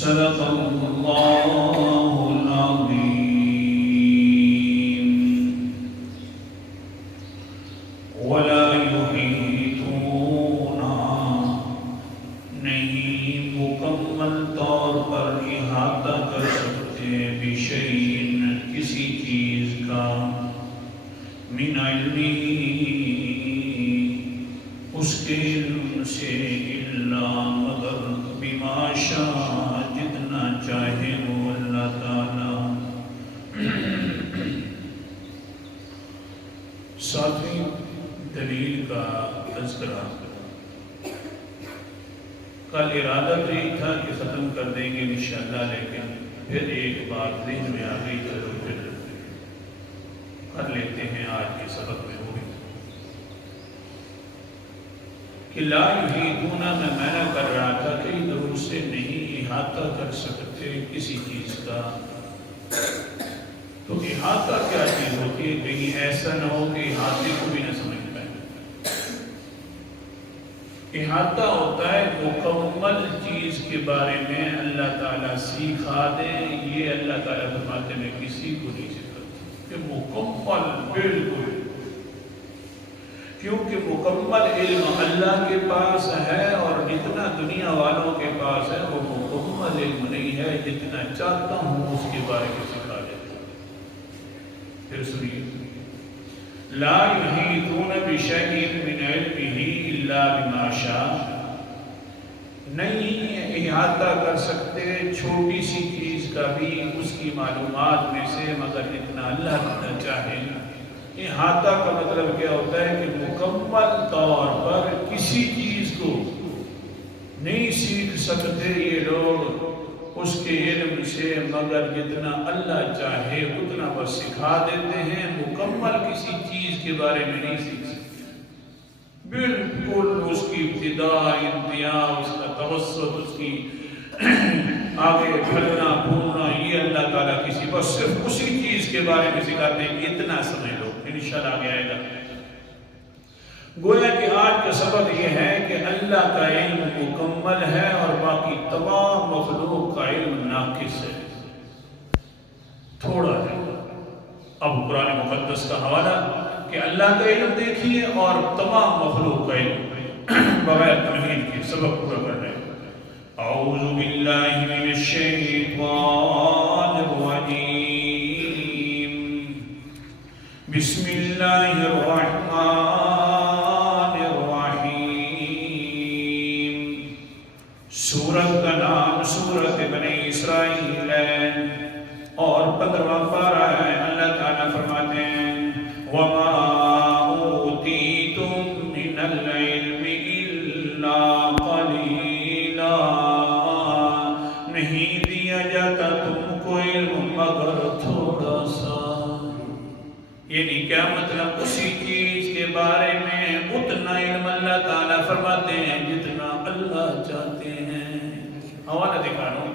صدق اللہ العظیم ولا یحیطون نہیں مکمل طور پر احاطہ کر سکتے بشیء کسی چیز کا من علمہ اس کے علم سے الا مگر بما شاء جتنا چاہے وہ اللہ تعالی۔ ساتویں دلیل کا تذکرہ کل ارادہ تو یہ تھا کہ ختم کر دیں گے انشاءاللہ، لیکن پھر ایک بات ذہن میں آ گئی تو پھر کر لیتے ہیں آج کے سبق میں ہوگی کہ لا یحیطون میں منع کر رہا تھا کہ ادھر سے نہیں احاطہ کر سکتے کسی چیز کا۔ تو احاطہ کیا چیز ہوتی ہے؟ کہیں ایسا نہ ہو کہ احاطے کو بھی نہ سمجھ پائے۔ احاطہ ہوتا ہے مکمل چیز کے بارے میں اللہ تعالیٰ سکھا دے، یہ اللہ تعالیٰ فرماتے میں کسی کو نہیں سکھاتا کہ مکمل بالکل، کیونکہ مکمل علم اللہ کے پاس ہے اور جتنا دنیا والوں کے پاس ہے وہ مکمل علم نہیں ہے، جتنا چاہتا ہوں اس کے بارے میں سکھا دیتا ہوں۔ پھر سنیے، لا یحیطون بشیء من علمہ الا بما شاء، نہیں احاطہ کر سکتے چھوٹی سی چیز کا بھی اس کی معلومات میں سے مگر اتنا اللہ کرنا چاہے۔ احاطہ کا مطلب کیا ہوتا ہے کہ مکمل طور پر کسی چیز کو نہیں سیکھ سکتے یہ لوگ اس کے علم سے مگر جتنا اللہ چاہے اتنا بس سکھا دیتے ہیں، مکمل کسی چیز کے بارے میں نہیں سیکھ سکتے۔ بالکل اس کی ابتدا انتہا، اس کا توسط، اس کی آگے پھلنا پھولنا، یہ اللہ تعالیٰ کسی بس صرف اسی چیز کے بارے میں سکھاتے ہیں کہ اتنا سمجھ لو، انشاءاللہ آگے آئے گا۔ گویا کہ آج کا سبق یہ ہے کہ اللہ کا علم مکمل ہے اور باقی تمام مخلوق کا علم ناقص ہے، تھوڑا ہے۔ اب قرآن مقدس کا حوالہ کہ اللہ کا علم دیکھیے اور تمام مخلوق کا علم بغیر تمہید کے سبق پورا کر رہے ہیں۔ اعوذ باللہ من الشیطان الرجیم، بسم اللہ الرحمن الرحیم۔ سورت کا نام سورت بنی اسرائیل ہے اور 15واں پارہ ہے۔ اللہ تعالیٰ فرماتے ہیں وَمَا أُوتِيتُم مِّنَ الْعِلْمِ إِلَّا قَلِيلًا، نہیں دیا جاتا تم کو علم مگر تھوڑا سا۔ یعنی کیا مطلب؟ اسی چیز کے بارے میں اتنا علم اللہ تعالیٰ فرماتے ہیں جتنا اللہ چاہتے ہیں۔ حوالہ دکھا رہا ہوں،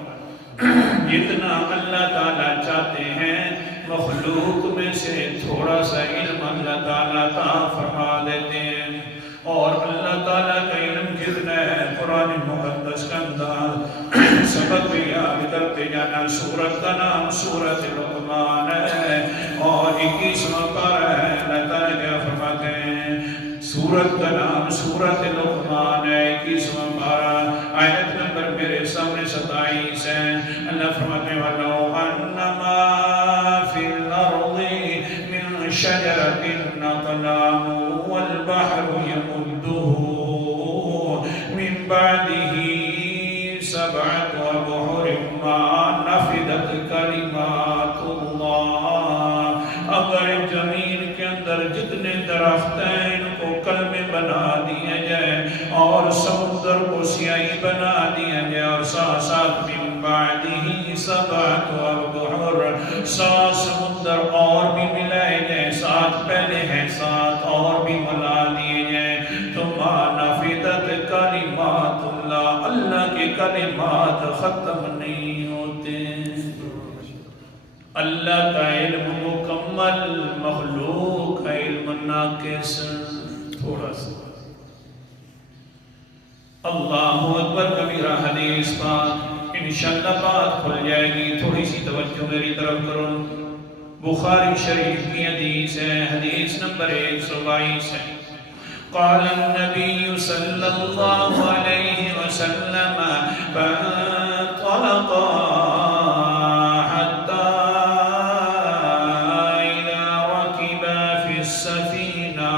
جتنا اللہ تعالیٰ چاہتے ہیں مخلوق میں سے تھوڑا سا علم اللہ تعالیٰ عطا فرما دیتے ہیں۔ اور اللہ تعالیٰ کا علم کتنا ہے؟ قرآن مقدس کا انداز سبق میں یاد کرتے جانا۔ سورت کا نام سورت لقمان ہے اور 21واں پارہ ہے۔ اللہ تعالیٰ کیا فرماتے ہیں؟ سورت کا نام سورت لقمان ہے، 21واں پارہ، آیت نمبر میرے سامنے 27 ہے۔ اللہ فرماتے ہیں وَلَوْ أَنَّمَا فِي الْأَرْضِ مِنْ شَجَرَةٍ أَقْلَامٌ وَالْبَحْرُ يَمُدُّهُ مِنْ بَعْدِهِ سَبْعَةُ أَبْحُرٍ مَا نَفِدَتْ كَلِمَاتُ اللَّهِ، اگر زمین کے اندر جتنے درخت ہیں ان کو کلمے بنا دیا جائے اور سمندر کو سیاہی بنا دیا جائے اور ساتھ ساتھ من بعدہ سبعۃ ابحر، 7 سمندر اور بھی ملائے جائے، 7 پہلے ہیں 7 اور بھی ملا دیے جائیں تو ما نفدت کلمات اللہ، اللہ کے کلمات ختم نہیں ہوتے۔ اللہ کا علم مکمل، مخلوق کا علم ناقص تھوڑا سا۔ اللہ اکبر کبیرہ، حدیث پاک انشاءاللہ بات کھل جائے گی. تھوڑی سی توجہ میری طرف کرو. بخاری شریف کی حدیث ہے، حدیث نمبر 122 ہے. قال النبي صلى الله عليه وسلم فانطلقا حتى إذا ركبا في السفينة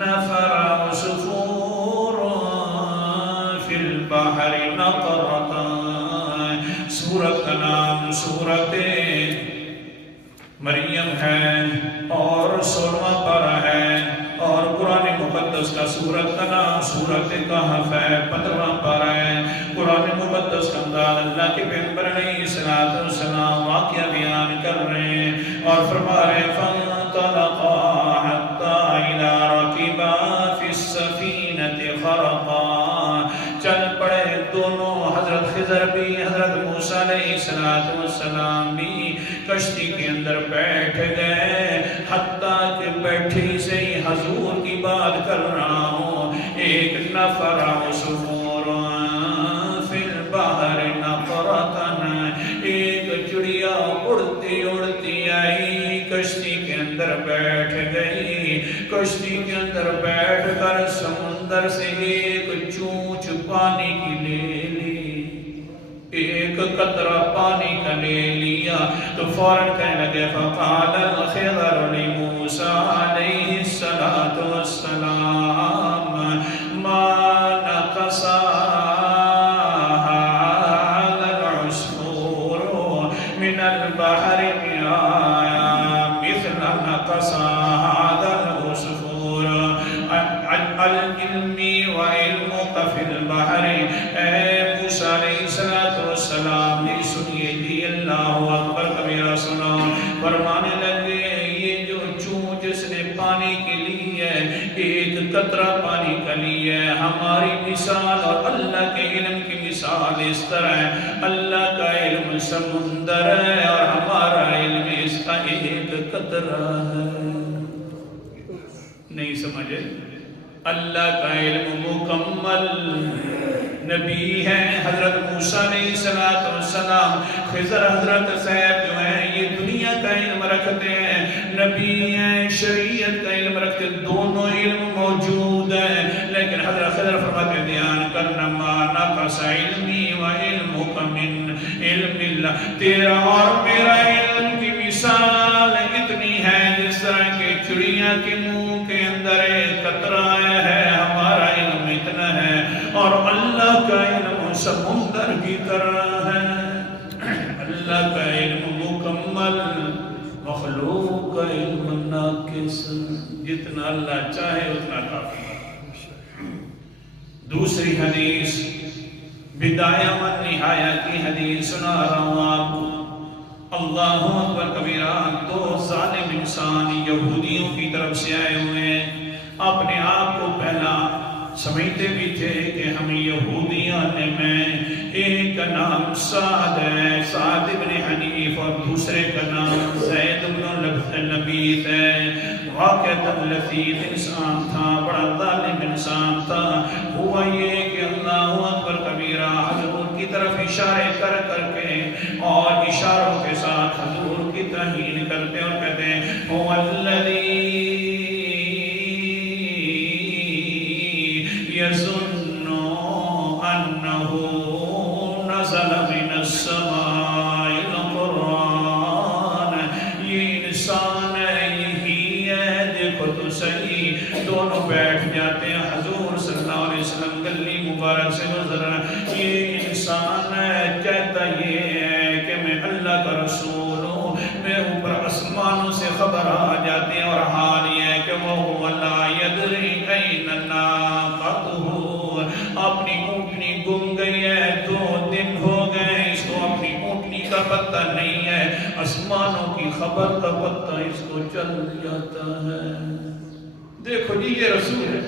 نفر عصفور في البحر نقرة. سورت کا نام سورت مریم ہے اور 16واں پارہ ہے، اور قرآن مقدس کا سورت کا نام سورت کہف ہے، 15واں پارہ ہے. قرآن مقدس کا انداز اللہ کے پیغمبر علیہ السلام واقعہ بیان کر رہے ہیں اور فرما رہے ہیں فانطلقا حتی اذا رکبا فی السفینۃ خرقا. چل پڑے دونوں، حضرت خضر بھی حضرت موسیٰ علیہ السلام بھی کشتی کے اندر بیٹھ گئے. حتیٰ کہ بیٹھی سے ہی حضور کی بات کر رہا ہوں، ایک نفر عصفور فی البحر نقرتن، ایک چڑیا اڑتی اڑتی آئی کشتی کے اندر بیٹھ گئی. کشتی کے اندر بیٹھ کر سمندر سے ایک چونچ پانی کی لے لی، ایک قطرہ پانی کا لے لیا تو فوراً کہنے لگے فقال الخضر لموسیٰ علیہ السلام ما نقص هذا العصفور من البحر مثل نقص هذا العصفور علمی وعلمک فی البحر. اے موسیٰ علیہ السلام نے سنیے جی، اللہ اکبر کبیرہ سنا. فرمانے لگے یہ جو چونچ جس نے پانی کے لیے ایک قطرہ پانی کا لیے، ہماری مثال اور اللہ کے علم کی مثال اس طرح ہے. اللہ کا علم سمندر ہے اور ہمارا علم اس کا ایک قطرہ ہے. نہیں سمجھے؟ اللہ کا علم مکمل. نبی ہیں حضرت موسیٰ علیہ السلام، خضر حضرت صاحب جو ہیں یہ دنیا کا علم رکھتے ہیں، نبی ہیں شریعت کا علم رکھتے ہیں، دونوں علم موجود ہیں. لیکن حضرت خضر فرماتے دھیان کرنا ما نقص علمی و علمک من علم اللہ. تیرا اور میرا علم کی مثال اتنی ہے جس طرح کہ چڑیا کے منہ کے اندر ایک قطرہ ہے، ہمارا علم اتنا ہے. اور اللہ کا علم سمندر کی طرح ہے. اللہ کا علم مکمل، مخلوق کا علم ناقص. جتنا اللہ چاہے اتنا کافی. دوسری حدیث بدایہ و نہایہ کی حدیث سنا رہا ہوں آپ کو. اللہ اکبر کبیرہ. دو ظالم انسان یہودیوں کی طرف سے آئے ہوئے ہیں، اپنے آپ کو پہلا سمجھتے بھی تھے کہ ہم یہودیان میں، ایک کا نام سعد ہے، سعد بن حنیف، اور دوسرے کا نام زید بن لبیت ہے. واقعہ لطیف انسان تھا، بڑا ظالم انسان تھا. ہوا یہ کہ اللہ اکبر کبیرہ حضور کی طرف اشارے کر کر کے اور اشاروں کے ساتھ حضور کی توہین کرتے اور کہتے ہیں هو الذی يظن أنه نزل من السماء القرآن. یہ انسان یہی ہے، دیکھو تو صحیح. دونوں بیٹھ جاتے ہیں، حضور صلی اللہ علیہ وسلم گلی مبارک سے گزر رہا ہے. یہ انسان کہتا یہ ہے کہ میں اللہ کا رسول ہوں، میں اوپر آسمانوں سے خبر آ جاتے ہیں، اور حال یہ ہے کہ وہ لا يدری این ناقته، اپنی اونٹنی گم گئی ہے، 2 دن ہو گئے اس کو اپنی اونٹنی کا پتہ نہیں ہے. آسمانوں کی خبر کا پتہ اس کو چل جاتا ہے. دیکھو جی یہ رسول ہے،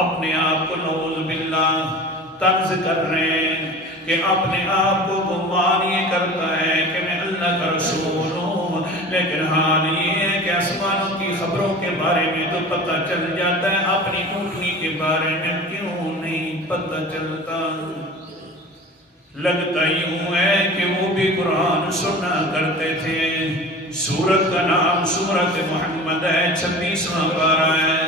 اپنے آپ کو نعوذ باللہ طنز کر رہے ہیں کہ اپنے آپ کو گمان یہ کرتا ہے کہ میں اللہ کا رسول ہوں، لیکن حال یہ ہے کہ آسمانوں کی خبروں کے بارے میں تو پتہ چل جاتا ہے، اپنی اونٹنی کے بارے میں کیوں نہیں پتہ چلتا. لگتا یوں ہے کہ وہ بھی قرآن سنا کرتے تھے۔ سورت کا نام سورت محمد ہے، 26واں پارہ ہے۔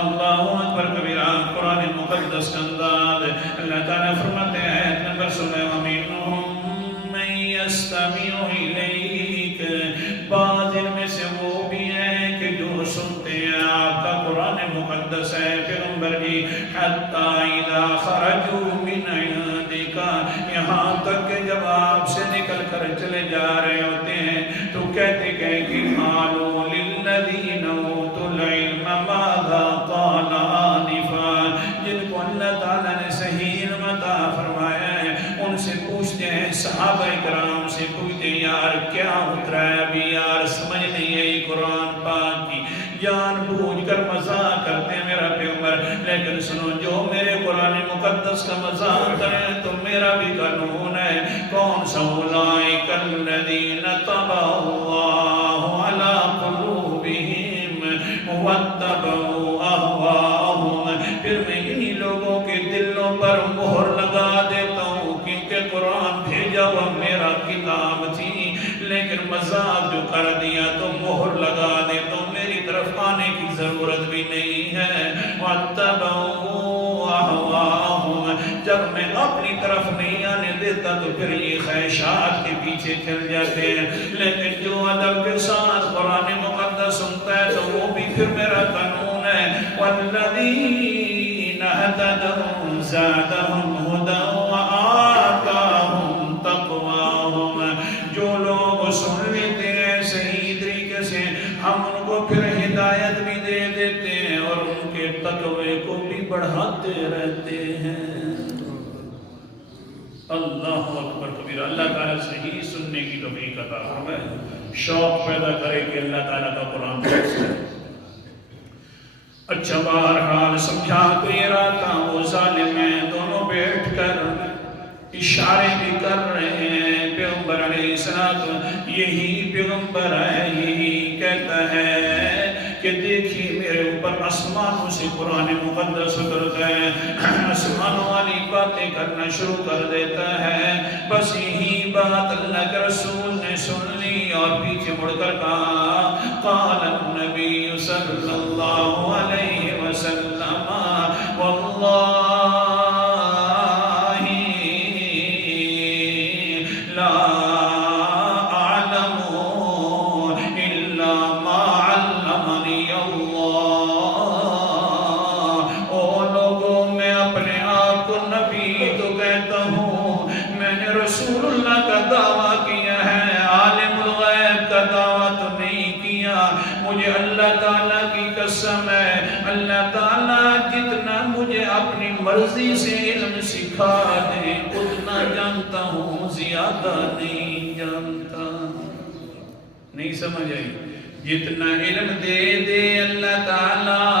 اللہ اکبر کبیرہ، قرآن مقدس کا انداز۔ اللہ تعالیٰ فرماتے ہیں آیت نمبر 16 وَمِنْهُمْ مَنْ يَسْتَمِعُ إِلَيْكَ، بعض ان میں سے وہ بھی ہیں کہ جو سنتے ہیں آپ کا قرآن مقدس ہے پیغمبر جی، حَتَّى إِذَا خَرَجُوا مِنْ عِنْدِكَ، یہاں تک کہ جب آپ سے نکل کر چلے جا رہے ہوتے ہیں تو کہتے کہ قَالُوا لِلَّذِينَ أُوتُوا الْعِلْمَ مَاذَا قَالَ آنِفًا، جن کو اللہ تعالیٰ نے صحیح علم عطا فرمایا ہے ان سے پوچھتے ہیں، صحابہ کرام سے پوچھتے ہیں یار کیا اترا ہے ابھی، یار سمجھ نہیں ہے یہ قرآن پاک کی، جان بوجھ کر مذاق کرتے ہیں میرا پیغمبر، لیکن سنو جو میرے قرآن مقدس کا مذاق کریں تو میرا بھی قانون ہے۔ کون سا؟ اولئک الذین طبع اللہ علی قلوبہم واتبعوا اہواءہم، پھر میں انہی لوگوں کے دلوں پر مہر لگا دیتا ہوں، کیونکہ قرآن بھیجا ہوا میرا کتاب تھی، لیکن مذاق جو کر دیا تو مہر لگا دیتا ہوں، میری طرف آنے کی ضرورت بھی نہیں ہے۔ واتبعوا اہواءہم، جب میں اپنی طرف نہیں آنے دیتا تو پھر یہ خواہشات کے پیچھے چل جاتے ہیں، لیکن جو ادب کے ساتھ قرآن مقدس سنتا ہے تو وہ بھی پھر میرا قانون ہے۔ وَالَّذِينَ اهْتَدَوْا زَادَهُمْ هُدًى وَآتَاهُمْ تَقْوَاهُمْ، جو لوگ سن لیتے ہیں صحیح طریقے سے ہم ان کو پھر ہدایت بھی دے دیتے ہیں اور ان کے تقوی کو بھی بڑھاتے رہتے ہیں۔ اللہ اکبر کبیرہ، اللہ تعالیٰ صحیح سننے کی توفیق عطا فرمائے، شوق پیدا کرے کہ اللہ تعالیٰ کا قرآن کیسے ہے۔ اچھا بہرحال سمجھا تو یہ رہا تھا وہ ظالم ہیں دونوں بیٹھ کر اشارے بھی کر رہے ہیں، پیغمبر علیہ السلام یہی پیغمبر ہے، یہی کہتا ہے کہ دیکھیے میرے اوپر آسمانوں سے قرآن مقدس اترتا ہے، آسمانوں والی باتیں کرنا شروع کر دیتا ہے، بس یہی بات اللہ کے رسول نے سن لی اور پیچھے مڑ کر کہا قال النبی صلی اللہ علیہ وسلم واللہ اللہ تعالیٰ جتنا مجھے اپنی مرضی سے علم سکھا دے اتنا جانتا ہوں، زیادہ نہیں جانتا۔ نہیں سمجھ آئی؟ جتنا علم دے دے اللہ تعالیٰ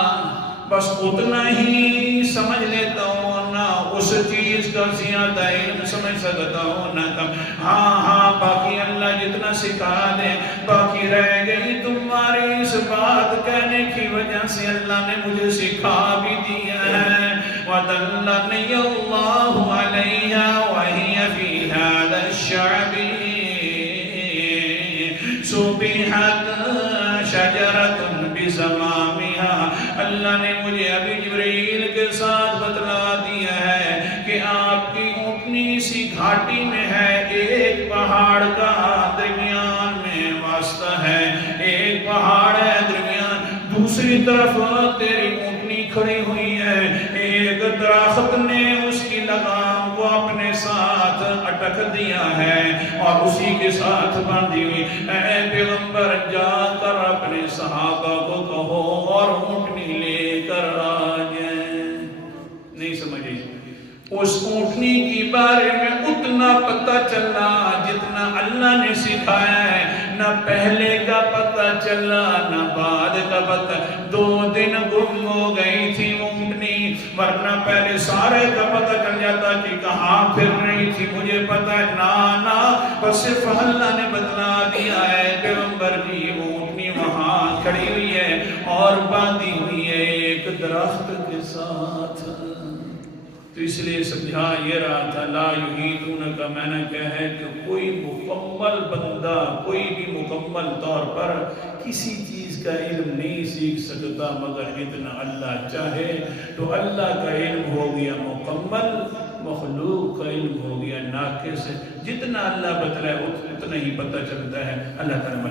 بس اتنا ہی سمجھ لیتا ہوں، نہ اس چیز کا زیادہ علم سمجھ سکتا ہوں نہ کم۔ ہاں باقی اللہ جتنا سکھا دے، باقی رہ گئی تمہاری اس بات کہنے کی وجہ سے اللہ نے مجھے سکھا بھی دیا ہے۔ وَدَلَّنِيَ اللَّهُ عَلَيْهَا وَهِيَ فِي هَذَا الشَّعْبِ سُبِحَتْ شَجَرَةٌ بِزَمَامِهَا، اللہ نے مجھے ابھی جبریل کے ساتھ بتلا دیا ہے کہ آپ کی اونٹنی سی گھاٹی میں ہے، ایک پہاڑ کا درمیان میں واسطہ ہے، ایک پہاڑ ہے درمیان، دوسری طرف تیری اونٹنی کھڑی ہوئی ہے، ایک درخت نے اس کی لگام کو اپنے ساتھ اٹک دیا ہے اور اسی کے ساتھ باندھی ہوئی۔ اے پیغمبر جا کر اپنے صحابہ کو کہو اور اونٹنی لے کر آ جائیں۔ نہیں سمجھے؟ اس اونٹنی کی بارے میں اتنا پتہ چلا جتنا اللہ نے سکھایا ہے، نہ پہلے کا پتہ چلا نہ بعد کا پتہ۔ 2 دن گم ہو گئی تھی اونٹنی، ورنہ پہلے سارے کا پتہ چل جاتا کہ کہاں پھر رہی تھی مجھے پتہ ہے، نہ بس صرف اللہ نے بتلا دیا ہے پیغمبر کی اونٹنی وہاں کھڑی ہوئی ہے اور باندھی ہوئی ہے ایک درخت کے ساتھ۔ تو اس لیے سمجھا یہ رہا تھا لا یحیطون کا معنی کیا ہے کہ کوئی مکمل بندہ کوئی بھی مکمل طور پر کسی چیز کا علم نہیں سیکھ سکتا مگر اتنا اللہ چاہے. تو اللہ کا علم ہو گیا مکمل، مخلوق کا علم ہو گیا ناقص. جتنا اللہ بتلائے اتنا ہی پتہ چلتا ہے. اللہ تعالیٰ